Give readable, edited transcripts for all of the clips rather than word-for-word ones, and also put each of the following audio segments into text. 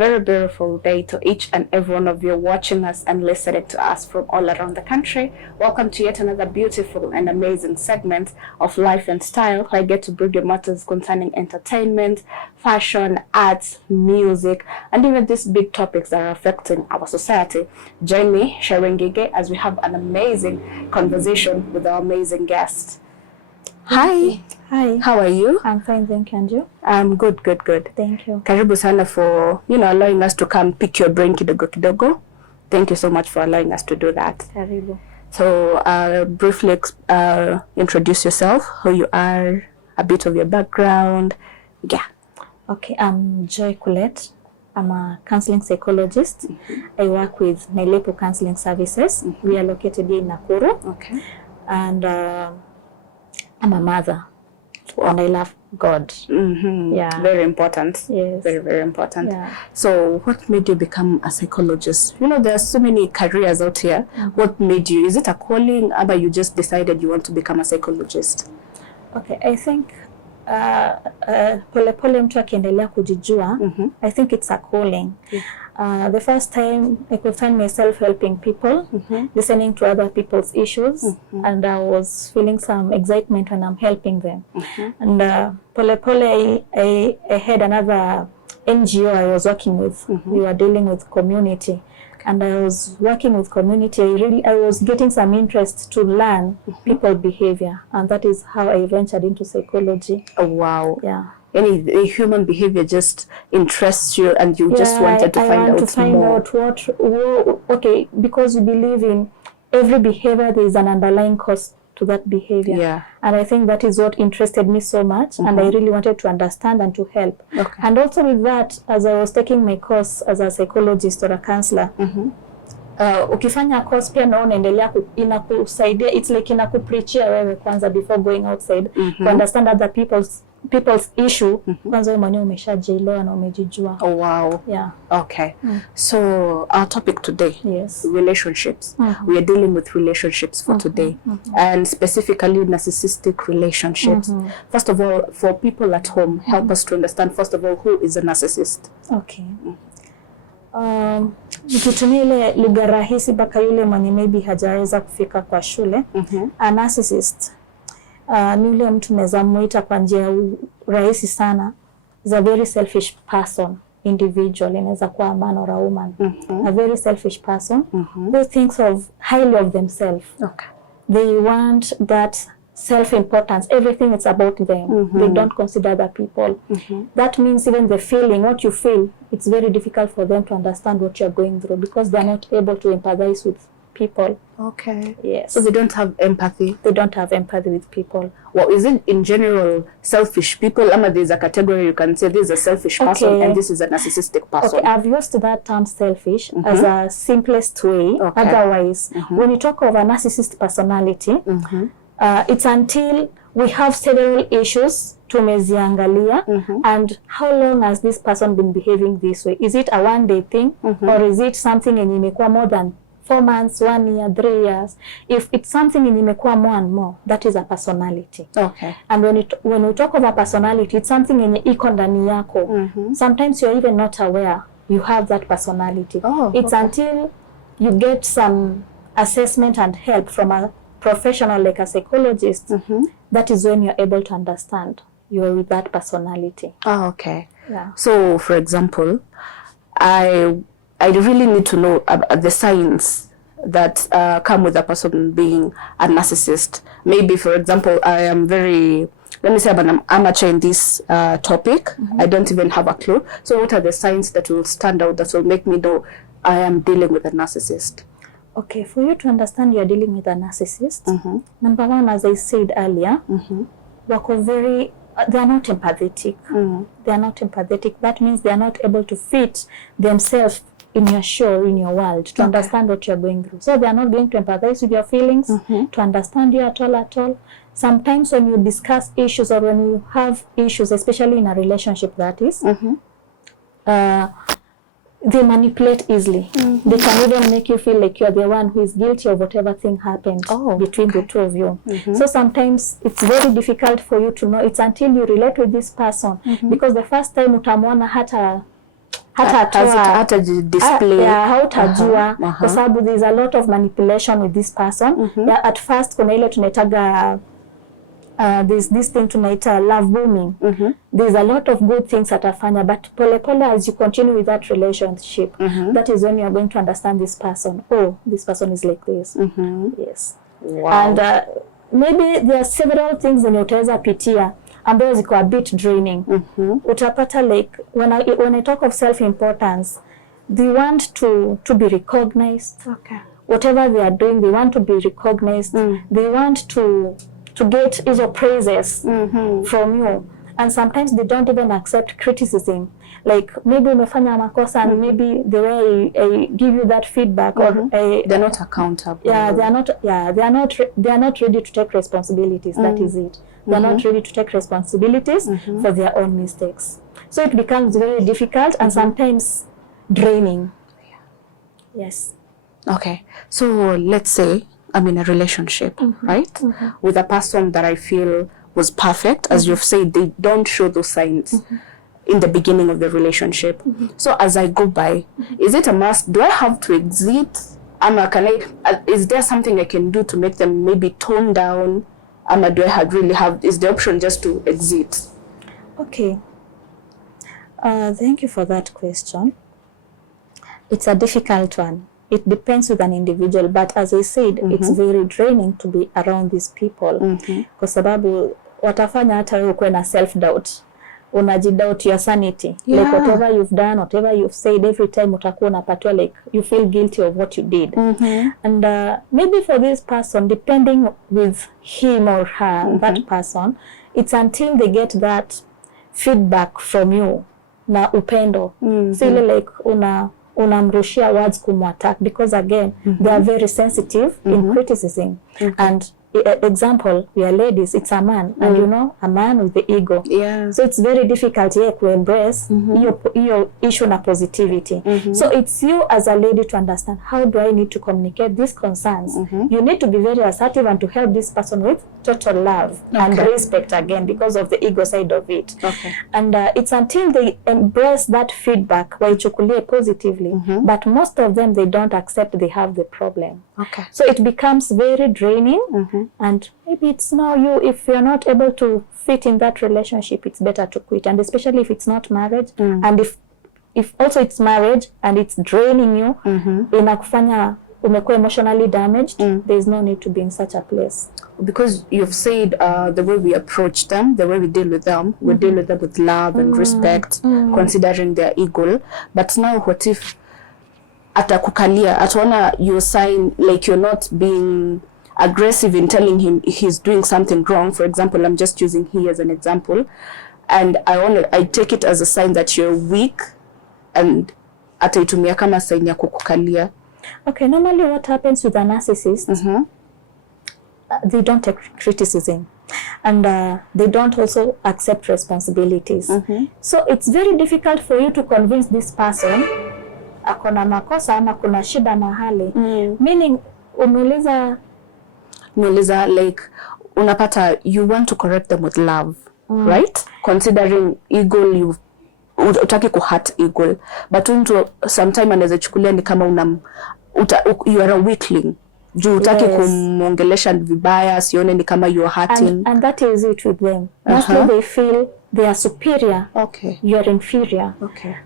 very beautiful day to each and every one of you watching us and listening to us from all around the country. Welcome to yet another beautiful and amazing segment of Life and Style. I get to bring you matters concerning entertainment, fashion, arts, music, and even these big topics that are affecting our society. Join me, Sharon Gige, as we have an amazing conversation with our amazing guest. Hi. Hi. How are you? I'm fine, thank you. And you? I'm good. Thank you. Karibu sana for, allowing us to come pick your brain kidogo kidogo. Thank you so much for allowing us to do that. Karibu. So, briefly introduce yourself, who you are, a bit of your background. Yeah. Okay, I'm Joy Kulet. I'm a counseling psychologist. I work with Nailepo Counseling Services. We are located here in Nakuru. Okay. And I'm a mother. And I love God. Yeah. Very important. Yes. Very, very important. Yeah. So what made you become a psychologist? There are so many careers out here. What made you? Is it a calling, or you just decided you want to become a psychologist? Okay, I think pole pole mtu akiendelea kujijua, I think it's a calling. The first time I could find myself helping people, listening to other people's issues, and I was feeling some excitement when I'm helping them. And pole pole, I had another NGO I was working with. We were dealing with community, and I was working with community. I was getting some interest to learn people behavior, and that is how I ventured into psychology. Oh, wow. Yeah. Any human behavior just interests you, and you just wanted to find out more. Okay, because we believe in every behavior, there is an underlying cause to that behavior. Yeah. And I think that is what interested me so much, and I really wanted to understand and to help. Okay. And also with that, as I was taking my course as a psychologist or a counselor, ukifanya course pia na unaendelea inakusaidia, it's like inakupreachia wewe kwanza before going outside to understand other people's issue. Kwanza wewe mwenyewe umeshajielewa na umejijua. Oh, wow. Yeah. Okay. So our topic today, yes, relationships. We are dealing with relationships for today, and specifically narcissistic relationships. First of all, for people at home, help us to understand, first of all, who is a narcissist? Okay. Nikitumia ile lugha rahisi mpaka yule mwenye maybe hajaweza kufika kwa shule. A narcissist ni yule mtu naweza muita kwa njia rahisi sana, is a very selfish person, individual, inaweza kuwa a man or a woman. A very selfish person who thinks highly of themselves. Okay. They want that self-importance. Everything is about them. They don't consider other people. That means even the feeling, what you feel, it's very difficult for them to understand what you're going through, because they're not able to empathize with people. Okay. Yes. So they don't have empathy. They don't have empathy with people. Well, is it in general selfish people? Ama there's a category you can say this is a selfish person and this is a narcissistic person. Okay, I've used that term selfish as a simplest way. Okay. Otherwise, when you talk of a narcissist personality, it's until we have several issues tumeziangalia, and how long has this person been behaving this way? Is it a one-day thing, or is it something yenye imekuwa more than 4 months, 1 year, 3 years? If it's something yenye imekuwa more and more, that is a personality. Okay. And when we talk of a personality, it's something yenye iko ndani yako. Sometimes you're even not aware you have that personality. It's until you get some assessment and help from a professional like a psychologist, that is when you're able to understand you're with that personality. Oh, okay. Yeah. So, for example, I really need to know the signs that come with a person being a narcissist. Maybe, for example, I am let me say I'm an amateur in this topic. I don't even have a clue. So what are the signs that will stand out, that will make me know I am dealing with a narcissist? Okay, for you to understand you're dealing with a narcissist, number one, as I said earlier, they are not empathetic. They are not empathetic. That means they are not able to fit themselves in your show, in your world, to understand what you're going through. So they are not going to empathize with your feelings, to understand you at all. Sometimes when you discuss issues, or when you have issues, especially in a relationship, that is, they manipulate easily. They can even make you feel like you're the one who is guilty of whatever thing happened between the two of you. So sometimes it's very difficult for you to know. It's until you relate with this person, because the first time utamwona hata hata display hautajua kwa sababu there is a lot of manipulation with this person. Yeah, at first kuna ile tunaitaga this thing tunaita love booming. There's a lot of good things atafanya, but pole as you continue with that relationship, that is when you are going to understand this person. Oh, this person is like this. Yes. Wow. And maybe there are several things zenye utaweza pitia ambayo ziko a bit draining. Utapata like when I talk of self-importance, they want to be recognized. Okay. Whatever they are doing, they want to be recognized. They want to get hizo praises from you, and sometimes they don't even accept criticism. Like maybe umefanya makosa and maybe the way I give you that feedback or they're not accountable. Yeah, they are not ready to take responsibilities. That is it. They are not ready to take responsibilities for their own mistakes. So it becomes very difficult and sometimes draining. Yes. Okay. So let's say I'm in a relationship, right? With a person that I feel was perfect. As you've said, they don't show those signs in the beginning of the relationship. So as I go by, is it a must? Do I have to exit? Is there something I can do to make them maybe tone down? Do I really have, is the option just to exit? Okay. Thank you for that question. It's a difficult one. It depends with an individual, but as I said, it's very draining to be around these people. Kwa sababu watafanya hata wewe kuwe na self-doubt. Unajidoubt your sanity. Yeah. Like whatever you've done, whatever you've said, every time utakuwa unapatiwa like you feel guilty of what you did. And maybe for this person, depending with him or her, that person, it's until they get that feedback from you na upendo. So like unamrushia words kumwattack, because again they are very sensitive in criticism. And example, we are ladies, it's a man, and you know, a man with the ego. Yeah. So it's very difficult here to embrace your issue na positivity. So it's you as a lady to understand, how do I need to communicate these concerns? You need to be very assertive and to help this person with total love and respect, again, because of the ego side of it. And it's until they embrace that feedback, waichukulie positively, but most of them, they don't accept they have the problem. So it becomes very draining. And maybe it's now you, if you're not able to fit in that relationship, it's better to quit. And especially if it's not marriage, and if also it's marriage and it's draining you, inakufanya umekuwa emotionally damaged, there's no need to be in such a place. Because you've said the way we approach them, the way we deal with them, we deal with them with love and respect, considering their ego. But now what if atakukalia, ataona you sign like you're not being aggressive in telling him he's doing something wrong. For example, I'm just using he as an example, and I take it as a sign that you're weak, and ataitumia kama sign ya kukukalia. Okay, normally what happens with a narcissist, they don't take criticism, and they don't also accept responsibilities. So it's very difficult for you to convince this person akona makosa ama kuna shida mahali. Meaning umeuliza like unapata you want to correct them with love, right? Considering ego, you utaki ku hurt ego, but unto sometime anaweza chukulia ni kama you are a weakling. Juu utaki kumongelesha vibaya, sione ni kama you are hurting. And that is it with them. Mostly they feel they are superior. You are inferior.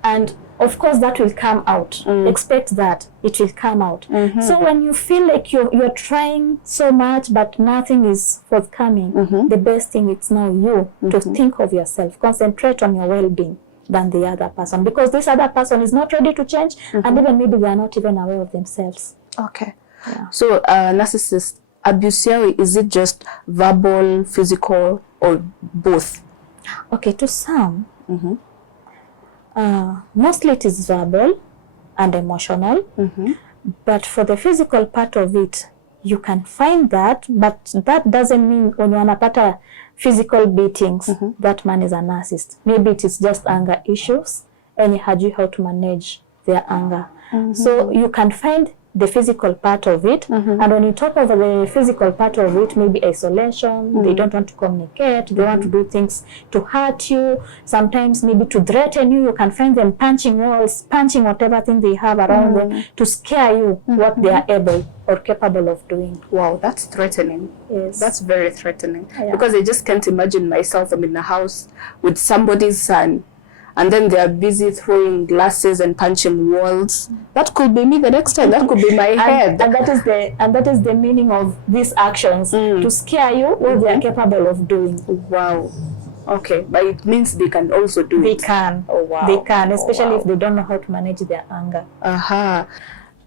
And of course that will come out. Expect that it will come out. So when you feel like you're trying so much but nothing is forthcoming, the best thing is now you to think of yourself, concentrate on your well-being than the other person, because this other person is not ready to change, and even maybe they are not even aware of themselves. Yeah. So narcissist abuse, is it just verbal, physical, or both? Okay, to some, mostly it is verbal and emotional, but for the physical part of it, you can find that, but that doesn't mean when you wanapata physical beatings, that man is a narcissist. Maybe it is just anger issues, and hajui how to manage their anger. So you can find the physical part of it. And when you talk over the physical part of it, maybe isolation, they don't want to communicate, they want to do things to hurt you, sometimes maybe to threaten you. You can find them punching walls, punching whatever thing they have around them to scare you what they are able or capable of doing. Wow, that's threatening. Yes. That's very threatening. Yeah. Because I just can't imagine myself, I'm in a house with somebody's son, and then they are busy throwing glasses and punching walls. That could be me the next time. That could be my head. And that is the meaning of these actions, to scare you what they are capable of doing. Wow. Okay, but it means they can also do They it. can. Oh, wow. They can, especially wow. if they don't know how to manage their anger.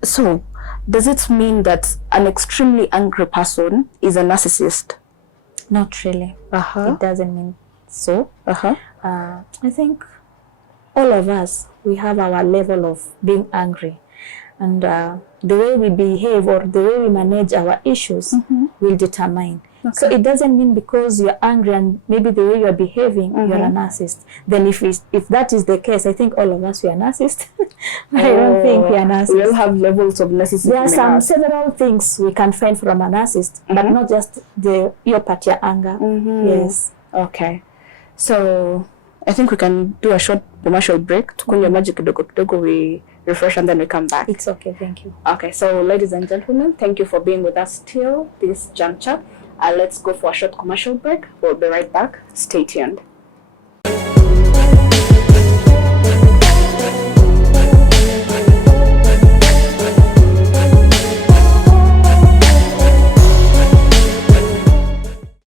So, does it mean that an extremely angry person is a narcissist? Not really. It doesn't mean so. I think all of us, we have our level of being angry, and the way we behave or the way we manage our issues will determine. So it doesn't mean because you're angry and maybe the way you're behaving, you're a narcissist. Then if that is the case, I think all of us, we are narcissists. I don't think we are narcissists. We all have levels of narcissism. There are several things we can find from a narcissist, but not just your part, your anger. Yes. Okay. So I think we can do a short commercial break. Tukunywe maji kidogo kidogo, we refresh and then we come back. It's okay, thank you. Okay, so ladies and gentlemen, thank you for being with us till this juncture. Let's go for a short commercial break. We'll be right back. Stay tuned.